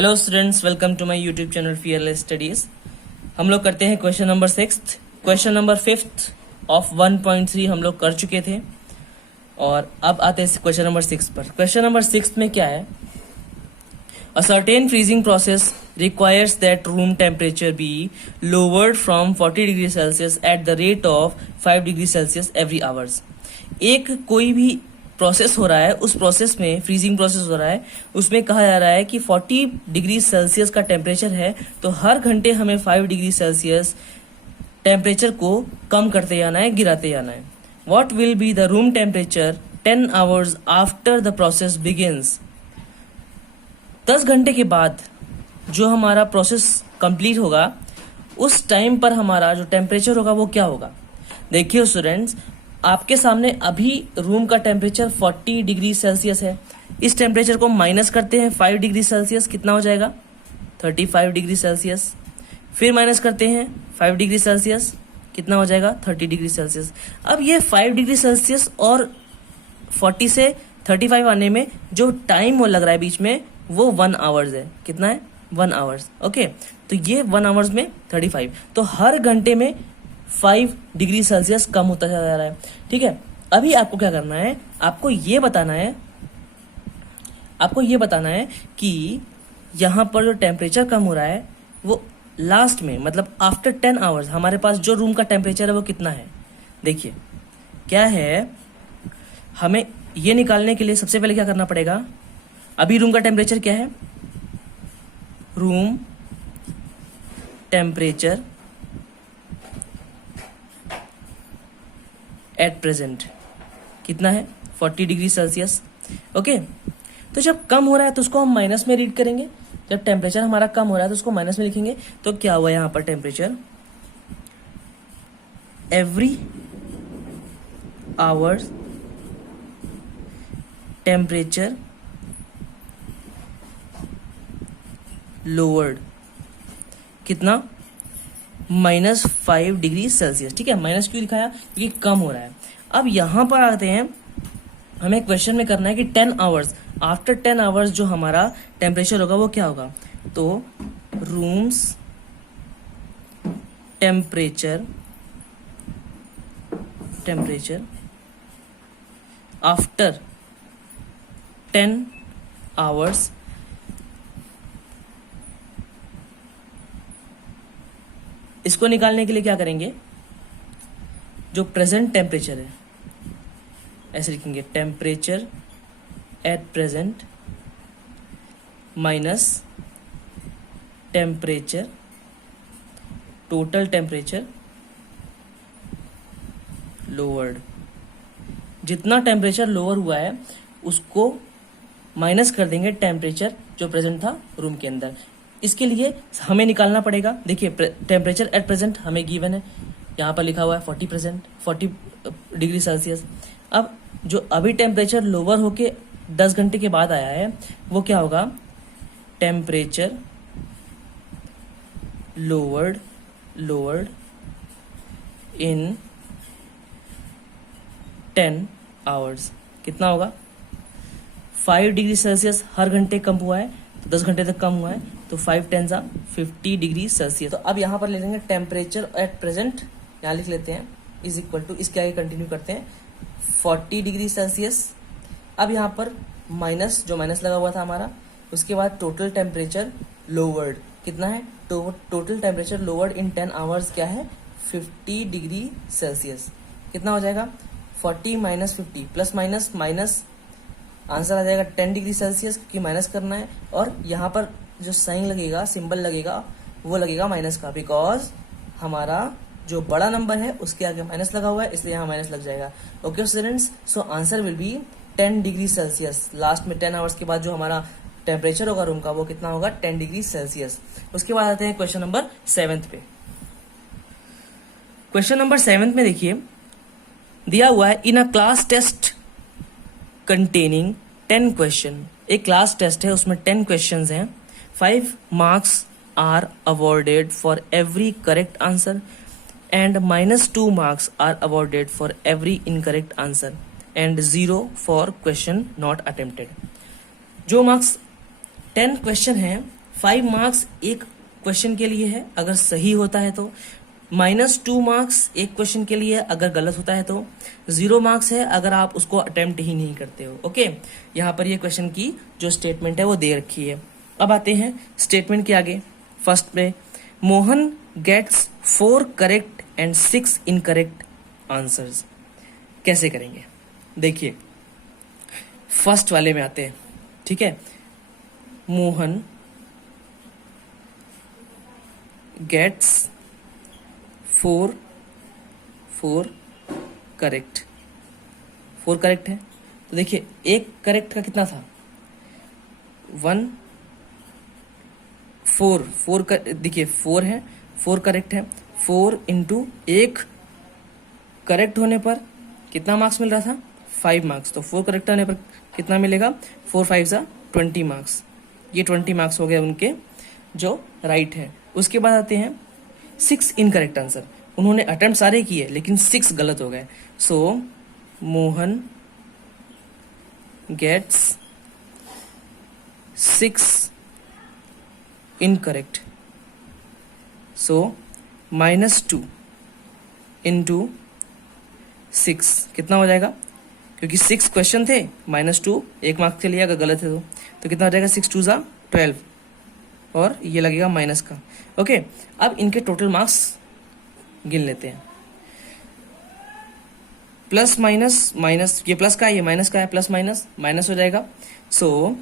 Hello students, welcome to my YouTube channel Fearless Studies. हम लोग करते हैं question number 6। Question number 5 of 1.3 हम लोग कर चुके थे और अब आते हैं क्वेश्चन नंबर 6 पर। क्वेश्चन नंबर 6 में क्या है? A certain freezing process requires that room temperature be lowered from 40 degrees Celsius at the rate of 5 degrees Celsius every hours। एक कोई भी प्रोसेस हो रहा है, उस प्रोसेस में फ्रीजिंग प्रोसेस हो रहा है, उसमें कहा जा रहा है कि 40 डिग्री सेल्सियस का टेम्परेचर है, तो हर घंटे हमें 5 डिग्री सेल्सियस टेम्परेचर को कम करते जाना है, गिराते जाना है। What will be the room temperature 10 hours after the process begins? 10 घंटे के बाद जो हमारा प्रोसेस कंप्लीट होगा, उस टाइम पर हमारा जो टेम्परेचर होगा वो क्या होगा? देखिए स्टूडेंट्स, आपके सामने अभी रूम का टेम्परेचर 40 डिग्री सेल्सियस है। इस टेम्परेचर को माइनस करते हैं 5 डिग्री सेल्सियस, कितना हो जाएगा? 35 डिग्री सेल्सियस। फिर माइनस करते हैं 5 डिग्री सेल्सियस, कितना हो जाएगा? 30 डिग्री सेल्सियस। अब ये 5 डिग्री सेल्सियस और 40 से 35 आने में जो टाइम वो लग रहा है बीच में, वो 1 आवर्स है। कितना है? 1 आवर्स। ओके, तो ये 1 आवर्स में 35, तो हर घंटे में 5 डिग्री सेल्सियस कम होता जा रहा है। ठीक है, अभी आपको क्या करना है? आपको ये बताना है कि यहाँ पर जो टेम्परेचर कम हो रहा है वो लास्ट में, मतलब आफ्टर 10 आवर्स हमारे पास जो रूम का टेम्परेचर है वो कितना है। देखिए क्या है, हमें ये निकालने के लिए सबसे पहले क्या करना पड़ेगा? अभी रूम का टेम्परेचर क्या है? रूम टेम्परेचर एट प्रेजेंट कितना है? 40 डिग्री सेल्सियस। ओके, तो जब कम हो रहा है तो उसको हम माइनस में रीड करेंगे। जब टेम्परेचर हमारा कम हो रहा है तो उसको माइनस में लिखेंगे। तो क्या हुआ यहां पर? Temperature every hours temperature lowered, कितना? -5 डिग्री सेल्सियस। ठीक है, माइनस क्यों दिखाया? क्योंकि कम हो रहा है। अब यहां पर आते हैं, हमें क्वेश्चन में करना है कि 10 आवर्स, आफ्टर 10 आवर्स जो हमारा टेम्परेचर होगा वो क्या होगा? तो रूम्स टेम्परेचर आफ्टर 10 आवर्स इसको निकालने के लिए क्या करेंगे? जो प्रेजेंट टेम्परेचर है ऐसे लिखेंगे, temperature at present minus temperature, total temperature lowered. जितना टेम्परेचर लोअर हुआ है उसको माइनस कर देंगे टेम्परेचर जो प्रेजेंट था रूम के अंदर। इसके लिए हमें निकालना पड़ेगा। देखिए टेम्परेचर एट प्रेजेंट हमें गिवन है, यहाँ पर लिखा हुआ है 40 डिग्री सेल्सियस। अब जो अभी टेम्परेचर लोअर होके 10 घंटे के बाद आया है वो क्या होगा? टेम्परेचर लोअर्ड इन 10 आवर्स, कितना होगा? 5 डिग्री सेल्सियस हर घंटे कम हुआ है, 10 घंटे तक कम हुआ है, तो 5 10 50 डिग्री सेल्सियस। तो अब यहाँ पर ले लेंगे टेम्परेचर एट प्रेजेंट, यहाँ लिख लेते हैं, इज इक्वल टू, इसके आगे कंटिन्यू करते हैं, 40 डिग्री सेल्सियस। अब यहाँ पर माइनस, जो माइनस लगा हुआ था हमारा, उसके बाद टोटल टेम्परेचर लोवर्ड कितना है? Total temperature lowered in 10 hours क्या है? 50 डिग्री सेल्सियस। कितना हो जाएगा? 40 minus 50 plus minus minus, answer आ जाएगा 10 डिग्री सेल्सियस, क्योंकि माइनस करना है। और यहाँ पर जो साइन लगेगा, सिंबल लगेगा, वो लगेगा माइनस का, बिकॉज हमारा जो बड़ा नंबर है उसके आगे माइनस लगा हुआ है, इसलिए यहाँ माइनस लग जाएगा। Okay students, so answer will be 10 degree Celsius. Last में 10 आवर्स के बाद जो हमारा टेम्परेचर होगा रूम का वो कितना होगा? 10 डिग्री सेल्सियस। उसके बाद आते हैं क्वेश्चन नंबर 7 पे। क्वेश्चन नंबर 7 में देखिए दिया हुआ है, in a class test containing 10 question. एक क्लास टेस्ट है, उसमें 10 क्वेश्चन हैं। 5 marks are awarded for every correct answer and -2 marks are awarded for every incorrect answer and 0 for question not attempted। जो मार्क्स 10 क्वेश्चन हैं, 5 marks एक question के लिए है अगर सही होता है तो, -2 मार्क्स एक क्वेश्चन के लिए अगर गलत होता है तो, 0 मार्क्स है अगर आप उसको अटेम्प्ट ही नहीं करते हो। ओके, यहाँ पर ये क्वेश्चन की जो स्टेटमेंट है वो दे रखी है। अब आते हैं स्टेटमेंट के आगे। फर्स्ट पे, Mohan gets 4 correct and 6 incorrect answers. कैसे करेंगे देखिए, फर्स्ट वाले में आते हैं। ठीक है, मोहन गेट्स 4 करेक्ट, 4 करेक्ट है तो देखिए एक करेक्ट का कितना था 1 4 का, देखिए 4 है, 4 करेक्ट है, 4 इंटू एक करेक्ट होने पर कितना मार्क्स मिल रहा था 5 मार्क्स। तो 4 करेक्ट होने पर कितना मिलेगा 4 5 जा 20 मार्क्स। ये 20 मार्क्स हो गए उनके जो राइट है। उसके बाद आते हैं 6 इनकरेक्ट आंसर। उन्होंने अटेम्प्ट सारे किए लेकिन 6 गलत हो गए। सो मोहन गेट्स 6 इनकरेक्ट। सो -2 इंटू 6 कितना हो जाएगा, क्योंकि 6 क्वेश्चन थे, -2 एक मार्क्स के लिए अगर गलत है तो कितना हो जाएगा 6 2 जा 12 और ये लगेगा माइनस का। ओके, अब इनके टोटल मार्क्स गिन लेते हैं। प्लस माइनस माइनस, ये प्लस का है ये माइनस का है, प्लस माइनस माइनस हो जाएगा। So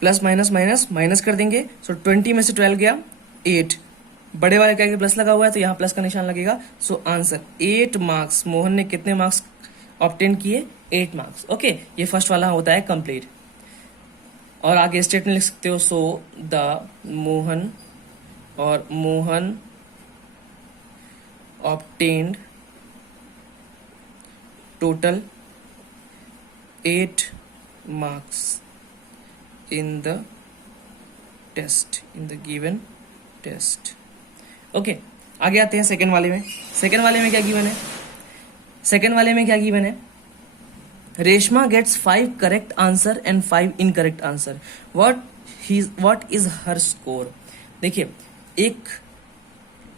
plus minus minus minus कर देंगे। सो 20 में से 12 गया 8, बड़े वाले का प्लस लगा हुआ है तो यहाँ प्लस का निशान लगेगा। So answer 8 marks. मोहन ने कितने मार्क्स ऑब्टेन किए 8 मार्क्स। ओके, ये फर्स्ट वाला होता है कंप्लीट। और आगे स्टेटमेंट लिख सकते हो, सो द मोहन और Mohan obtained total 8 marks in the test, in the given test. Okay, आगे आते हैं सेकेंड वाले में। सेकेंड वाले में क्या गिवन है, सेकेंड वाले में क्या गिवन है, Reshma gets 5 correct answer and 5 incorrect answer. What is her score. देखिए एक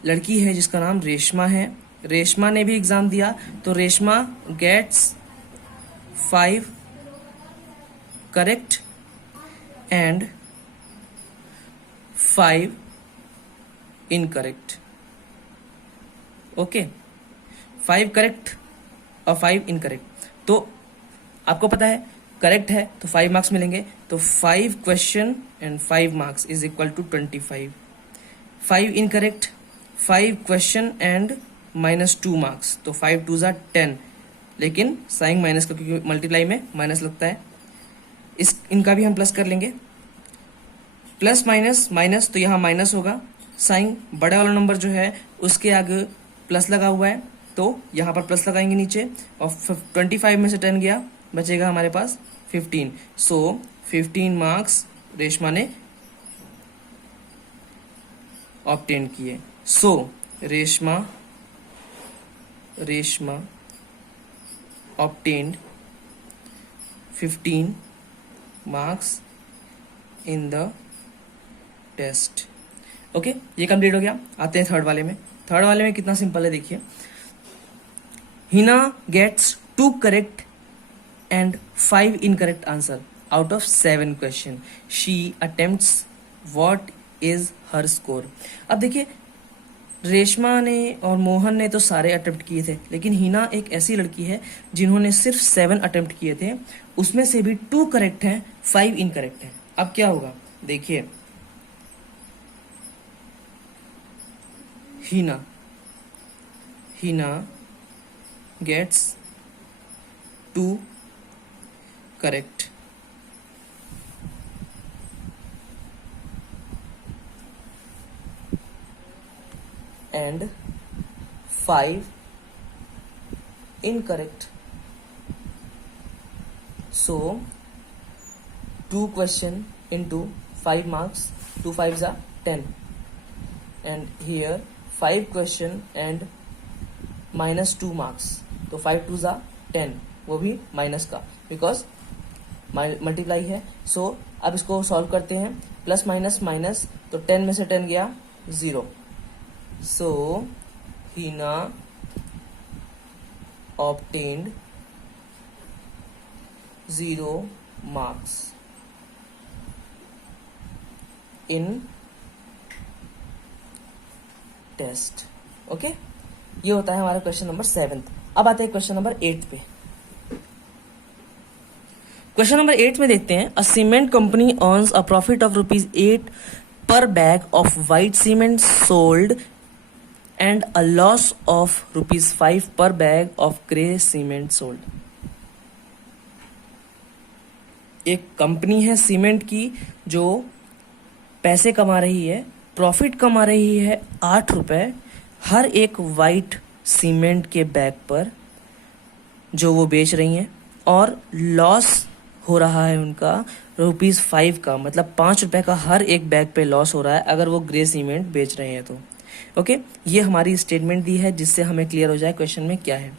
लड़की है जिसका नाम रेशमा है, रेशमा ने भी एग्जाम दिया तो Reshma gets 5 correct and 5 incorrect. Okay, 5 correct और 5 इनकरेक्ट। तो आपको पता है करेक्ट है तो 5 मार्क्स मिलेंगे, तो 5 question and 5 marks is equal to 25। 5 incorrect, 5 question and -2 marks, तो 5 2 जा 10, लेकिन साइन माइनस का क्योंकि मल्टीप्लाई में माइनस लगता है। इनका भी हम प्लस कर लेंगे, प्लस माइनस माइनस तो यहाँ माइनस होगा, साइन बड़ा वाला नंबर जो है उसके आगे प्लस लगा हुआ है तो यहाँ पर प्लस लगाएंगे नीचे, और 25 में से 10 गया, बचेगा हमारे पास 15। सो 15 मार्क्स रेशमा ने ऑब्टेन किए। So Reshma obtained 15 marks in the test. Okay, ये कंप्लीट हो गया। आते हैं थर्ड वाले में। थर्ड वाले में कितना सिंपल है देखिए, Hina gets 2 correct and 5 incorrect answer out of 7 question. She attempts, what is her score. अब देखिए रेशमा ने और मोहन ने तो सारे अटेम्प्ट किए थे, लेकिन हिना एक ऐसी लड़की है जिन्होंने सिर्फ 7 अटेम्प्ट किए थे, उसमें से भी 2 करेक्ट हैं 5 इनकरेक्ट हैं। अब क्या होगा देखिए, Hina gets 2 correct and 5 incorrect. So 2 question into 5 marks, 2 5s are 10, and here 5 question and -2 marks, तो 5 2s are 10, वो भी माइनस का बिकॉज मल्टीप्लाई है। सो अब इसको सॉल्व करते हैं, प्लस माइनस माइनस तो 10 में से 10 गया 0, सो हीना ऑब्टेन्ड 0 marks इन टेस्ट। ओके, ये होता है हमारा क्वेश्चन नंबर 7। अब आते हैं क्वेश्चन नंबर 8 पे। क्वेश्चन नंबर 8 में देखते हैं, a cement company earns a profit of ₹8 per bag of white cement sold and a loss of ₹5 per bag of grey cement sold. एक कंपनी है सीमेंट की जो पैसे कमा रही है, प्रॉफिट कमा रही है ₹8 हर एक वाइट सीमेंट के बैग पर जो वो बेच रही हैं, और लॉस हो रहा है उनका ₹5 का, मतलब ₹5 का हर एक बैग पे लॉस हो रहा है अगर वो ग्रे सीमेंट बेच रहे हैं तो। ओके, ये हमारी स्टेटमेंट दी है जिससे हमें क्लियर हो जाए क्वेश्चन में क्या है।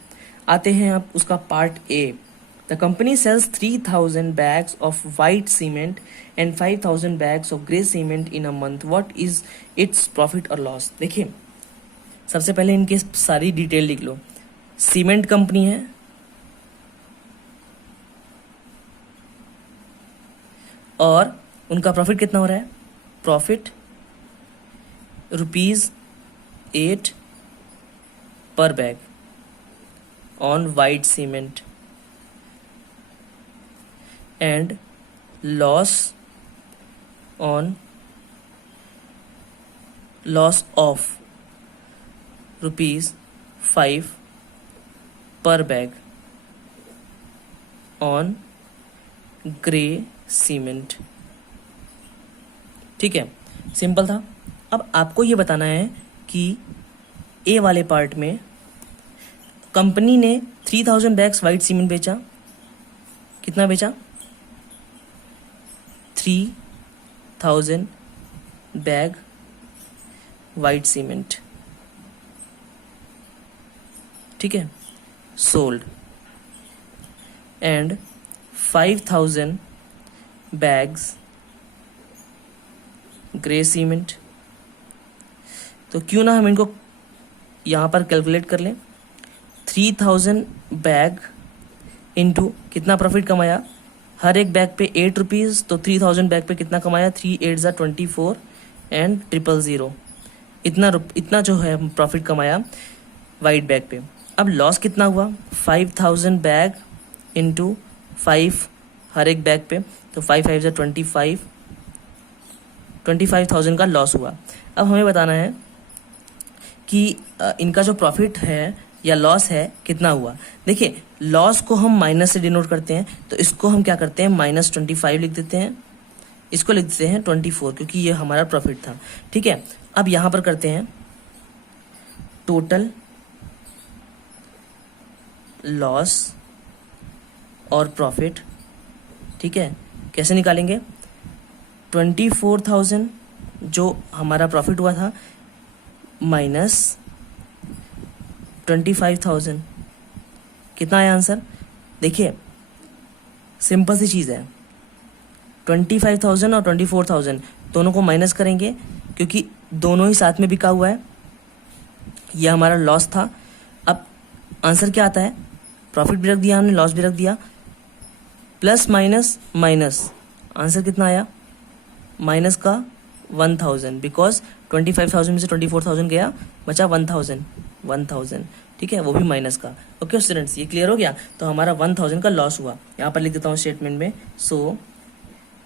आते हैं अब उसका part A. The company sells 3,000 bags of white cement and 5,000 bags of grey cement in a month. What is its profit or loss? देखिए, सबसे पहले इनकी सारी डिटेल लिख लो। सीमेंट कंपनी है और उनका प्रॉफिट कितना हो रहा है? Profit ₹8 per bag on white cement and loss of ₹5 per bag on grey cement. ठीक है, सिंपल था। अब आपको ये बताना है कि ए वाले पार्ट में कंपनी ने 3,000 बैग्स वाइट सीमेंट बेचा। कितना बेचा? 3,000 बैग वाइट सीमेंट। ठीक है, sold and 5,000 bags grey cement. तो क्यों ना हम इनको यहां पर कैलकुलेट कर लें। 3,000 बैग इंटू कितना प्रॉफिट कमाया? हर एक बैग पे ₹8, तो 3,000 बैग पे कितना कमाया? 3 8 ज़ा 24 एंड 000 इतना जो है प्रॉफिट कमाया वाइट बैग पे। अब लॉस कितना हुआ? 5,000 बैग इंटू 5 हर एक बैग पे, तो 5 5 ज़ा 25,000 का लॉस हुआ। अब हमें बताना है कि इनका जो प्रॉफिट है या लॉस है कितना हुआ। देखिए, लॉस को हम माइनस से डिनोट करते हैं, तो इसको हम क्या करते हैं? -25 लिख देते हैं, इसको लिख देते हैं 24, क्योंकि ये हमारा प्रॉफिट था। ठीक है, अब यहां पर करते हैं टोटल लॉस और प्रॉफिट। ठीक है, कैसे निकालेंगे? 24,000 जो हमारा प्रॉफिट हुआ था माइनस 25,000, कितना आया आंसर? देखिए, सिंपल सी चीज़ है। 25,000 और 24,000 दोनों को माइनस करेंगे क्योंकि दोनों ही साथ में बिका हुआ है। यह हमारा लॉस था। अब आंसर क्या आता है? प्रॉफिट भी रख दिया हमने, लॉस भी रख दिया, प्लस माइनस माइनस, आंसर कितना आया? माइनस का 1,000, बिकॉज 25,000 में से 24,000 गया, बचा 1,000। ठीक है, वो भी माइनस का। ओके स्टूडेंट्स, ये क्लियर हो गया। तो हमारा 1,000 का लॉस हुआ। यहाँ पर लिख देता हूँ स्टेटमेंट में, so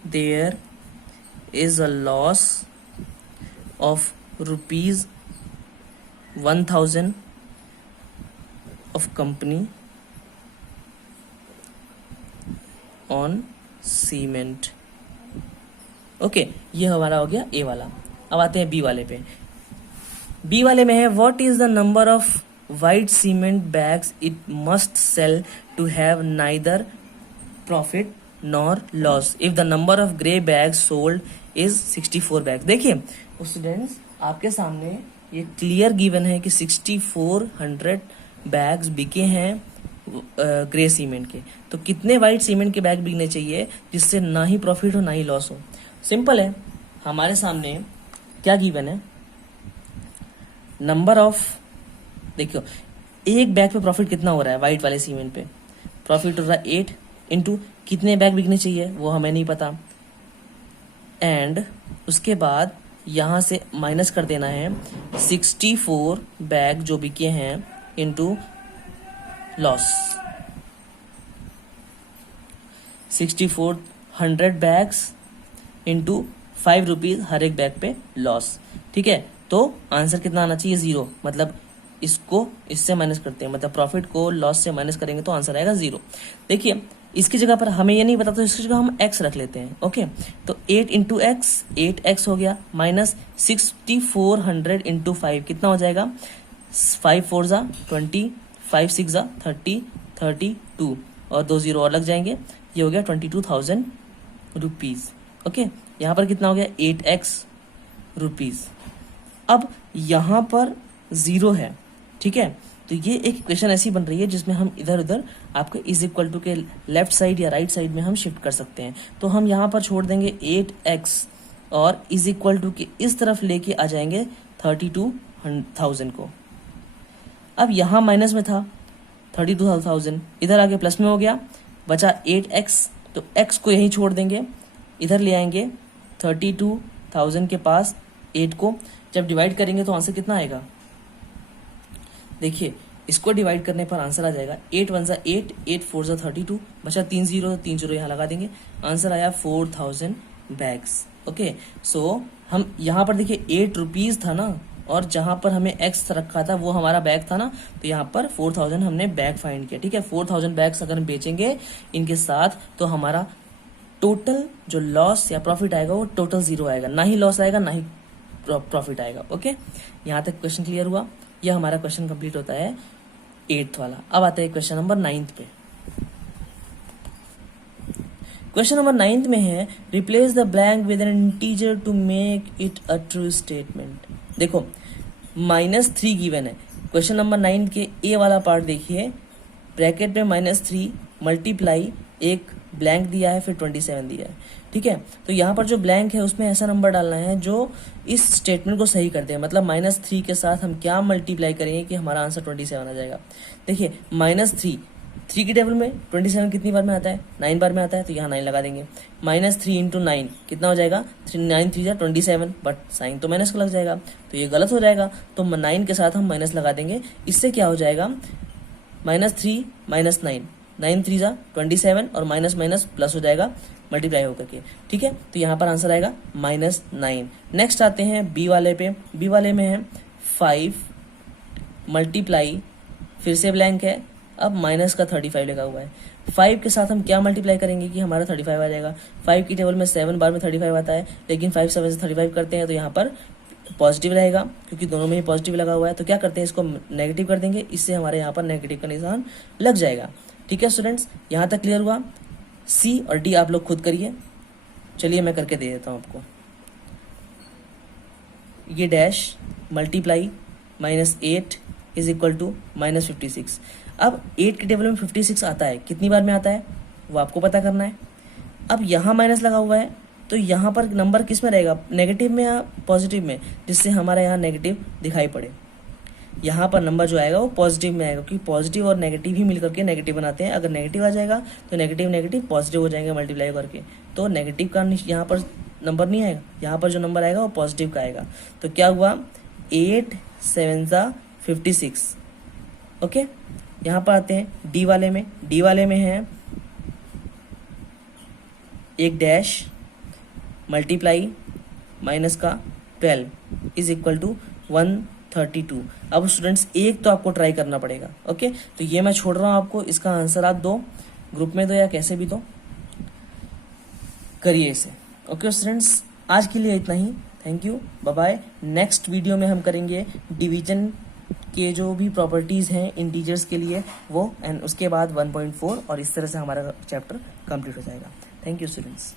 there is a loss of ₹1,000 of company on cement. Okay, ये हमारा हो गया ए वाला। अब आते हैं बी वाले पे। बी वाले में है, what is the number of white cement bags it must sell to have neither profit nor loss if the number of grey bags sold is 64 bags. देखिए स्टूडेंट्स, आपके सामने ये क्लियर गिवन है कि 6400 बैग्स बिके हैं ग्रे सीमेंट के। तो कितने वाइट सीमेंट के बैग बिकने चाहिए जिससे ना ही प्रॉफिट हो ना ही लॉस हो? सिंपल है, हमारे सामने क्या गिवन है, नंबर ऑफ, देखियो एक बैग पे प्रॉफिट कितना हो रहा है, व्हाइट वाले सीमेंट पे प्रॉफिट हो रहा है 8 इंटू कितने बैग बिकने चाहिए वो हमें नहीं पता, एंड उसके बाद यहां से माइनस कर देना है 64 बैग जो बिके हैं into loss, 6400 bags into 5 rupees हर एक बैग पे लॉस। ठीक है, तो आंसर कितना आना चाहिए 0, मतलब इसको इससे माइनस करते हैं, मतलब प्रॉफिट को लॉस से माइनस करेंगे तो आंसर आएगा 0। देखिए इसकी जगह पर हमें ये नहीं पता तो इसकी जगह हम x रख लेते हैं। ओके, तो 8 इंटू एक्स 8x हो गया, माइनस 6400 इंटू 5 कितना हो जाएगा, 5 4 जा 20, 5 6 जा 30, 32 और 2 0 और लग जाएंगे, ये हो गया 22,000 रुपीज। ओके, यहाँ पर कितना हो गया 8x रुपीज। अब यहाँ पर 0 है, ठीक है, तो ये एक इक्वेशन ऐसी बन रही है जिसमें हम इधर उधर आपके इज इक्वल टू के लेफ्ट साइड या राइट साइड में हम शिफ्ट कर सकते हैं। तो हम यहाँ पर छोड़ देंगे 8x और इज इक्वल टू के इस तरफ लेके आ जाएंगे 32,000 को। अब यहाँ माइनस में था 32,000, इधर आके प्लस में हो गया, बचा 8x, तो x को यहीं छोड़ देंगे, इधर ले आएंगे 32,000 के पास 8 को, जब डिवाइड करेंगे तो आंसर कितना आएगा, देखिए इसको डिवाइड करने पर आंसर आ जाएगा 8 1 8, 8 4 32, बचा 3 0, 3 0 यहाँ लगा देंगे, आंसर आया 4000 बैग्स। ओके, सो हम यहाँ पर देखिए 8 रुपीज था ना, और जहां पर हमें x रखा था वो हमारा बैग था ना, तो यहाँ पर 4000 हमने बैग फाइंड किया। ठीक है, 4000 बैग्स अगर हम बेचेंगे इनके साथ तो हमारा टोटल जो लॉस या प्रॉफिट आएगा वो टोटल 0 आएगा, ना ही लॉस आएगा ना ही प्रॉफिट आएगा। ओके, यहाँ तक क्वेश्चन क्लियर हुआ, यह हमारा क्वेश्चन कंप्लीट होता है 8th वाला। अब आता है क्वेश्चन नंबर 9th पे। क्वेश्चन नंबर 9th में है replace the blank with an integer to make it a true statement. देखो -3 गिवन है, क्वेश्चन नंबर 9 के ए वाला पार्ट देखिए, ब्रैकेट में -3 मल्टीप्लाई एक ब्लैंक दिया है फिर 27 दिया है। ठीक है, तो यहाँ पर जो ब्लैंक है उसमें ऐसा नंबर डालना है जो इस स्टेटमेंट को सही कर दे, मतलब -3 के साथ हम क्या मल्टीप्लाई करेंगे कि हमारा आंसर 27 आ जाएगा। देखिए -3 की टेबल में 27 कितनी बार में आता है, 9 बार में आता है, तो यहाँ 9 लगा देंगे। -3 इंटू 9 कितना हो जाएगा, 9 3 27, बट साइन तो माइनस का लग जाएगा, तो ये गलत हो जाएगा, तो 9 के साथ हम माइनस लगा देंगे। इससे क्या हो जाएगा, -3 -9, 9 3 27 और माइनस माइनस प्लस हो जाएगा मल्टीप्लाई होकर के। ठीक है, तो यहाँ पर आंसर आएगा -9। नेक्स्ट आते हैं बी वाले पे, बी वाले में है 5 मल्टीप्लाई फिर से ब्लैंक है, अब माइनस का 35 लगा हुआ है। 5 के साथ हम क्या मल्टीप्लाई करेंगे कि हमारा 35 आ जाएगा। 5 की टेबल में 7 बार में 35 आता है, लेकिन 5 7 से 35 करते हैं तो यहाँ पर पॉजिटिव रहेगा क्योंकि दोनों में ही पॉजिटिव लगा हुआ है, तो क्या करते हैं इसको नेगेटिव कर देंगे, इससे हमारे यहाँ पर नेगेटिव का निशान लग जाएगा। ठीक है स्टूडेंट्स, यहाँ तक क्लियर हुआ। सी और डी आप लोग खुद करिए, चलिए मैं करके दे देता हूँ आपको। ये dash multiply -8 is equal to -56। अब 8 की टेबल में 56 आता है, कितनी बार में आता है वो आपको पता करना है। अब यहाँ माइनस लगा हुआ है, तो यहाँ पर नंबर किस में रहेगा, नेगेटिव में या पॉजिटिव में, जिससे हमारा यहाँ नेगेटिव दिखाई पड़े। यहाँ पर नंबर जो आएगा वो पॉजिटिव में आएगा, क्योंकि पॉजिटिव और नेगेटिव ही मिलकर के नेगेटिव बनाते हैं। अगर नेगेटिव आ जाएगा तो नेगेटिव नेगेटिव पॉजिटिव हो जाएंगे मल्टीप्लाई करके, तो नेगेटिव का यहाँ पर नंबर नहीं आएगा, यहाँ पर जो नंबर आएगा वो पॉजिटिव का आएगा। तो क्या हुआ, 8 7 56। ओके, यहाँ पर आते हैं डी वाले में, डी वाले में है एक डैश मल्टीप्लाई माइनस का 12 इज इक्वल टू 132। अब स्टूडेंट्स एक तो आपको ट्राई करना पड़ेगा। ओके, तो ये मैं छोड़ रहा हूं आपको, इसका आंसर आप दो, ग्रुप में दो या कैसे भी दो, करिए इसे। ओके स्टूडेंट्स, आज के लिए इतना ही, thank you, bye bye. Next video में हम करेंगे डिवीजन के जो भी प्रॉपर्टीज हैं इंटीजर्स के लिए वो, एंड उसके बाद 1.4, और इस तरह से हमारा चैप्टर कंप्लीट हो जाएगा। Thank you students.